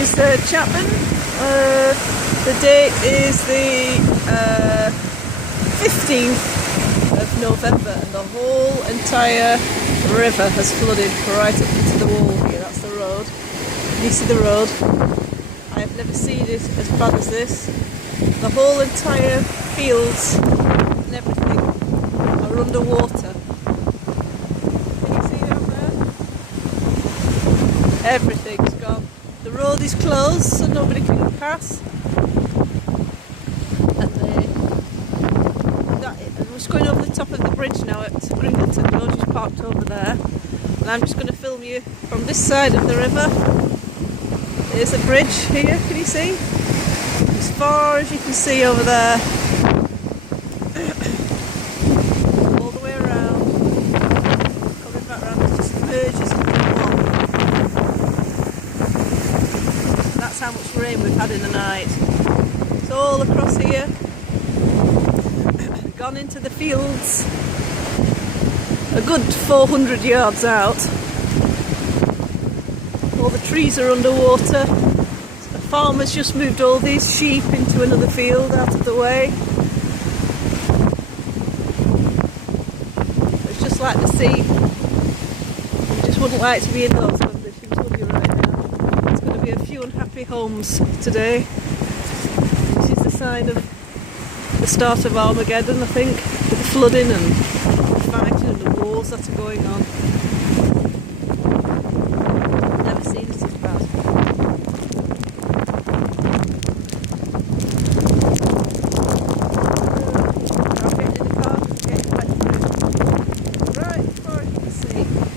is Chatburn. The date is the 15th of November, and the whole entire river has flooded right up into the wall here. That's the road. Can you see the road? I have never seen it as bad as this. The whole entire fields and everything are underwater. Can you see down there? Everything's gone. The road is closed, so nobody can pass. I'm just going over the top of the bridge now at Grindleton. George is parked over there, and I'm just going to film you from this side of the river. There's the bridge here, can you see? As far as you can see over there. All the way around. Coming back around, it just merges into the wall. That's how much rain we've had in the night. It's all across here. Gone into the fields, a good 400 yards out. All the trees are underwater. The farmer's just moved all these sheep into another field out of the way. It's just like the sea. You just wouldn't like to be in those conditions, would you, right now? There's going to be a few unhappy homes today. This is the sign of the start of Armageddon, I think, with the flooding and the fighting and the wars that are going on.